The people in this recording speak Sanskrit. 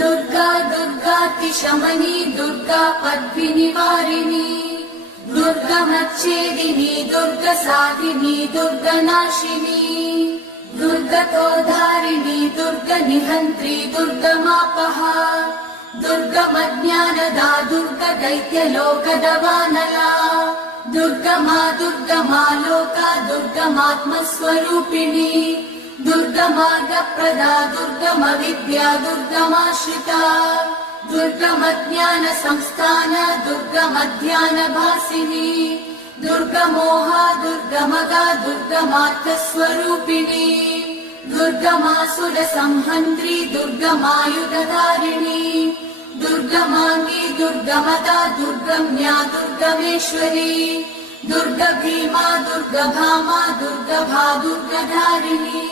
दुर्गा दुर्गातिशमनी दुर्गा पद्मिनिवारिणी दुर्गमच्छेदिनी दुर्गसाधिनी दुर्गनाशिनी दुर्गतोधारिणी दुर्गनिहन्त्री दुर्गमापहा दुर्गमज्ञानदा दुर्गदैत्यलोकदवानला दुर्गमा दुर्गमा लोका दुर्गमात्मस्वरूपिणी दुर्गमार्गप्रदा दुर्गमविद्या दुर्गमाश्रिता दुर्गमज्ञानसंस्थान दुर्गमध्यानभासिनी दुर्गमोहा दुर्गमगा दुर्गमार्थस्वरूपिणी दुर्गमासुरसंहन्त्री दुर्गमायुधधारिणी दुर्गमाङ्गी दुर्गमदा दुर्गम्या दुर्गमेश्वरी दुर्गभीमा दुर्गभामा दुर्गभा दुर्गधारिणी।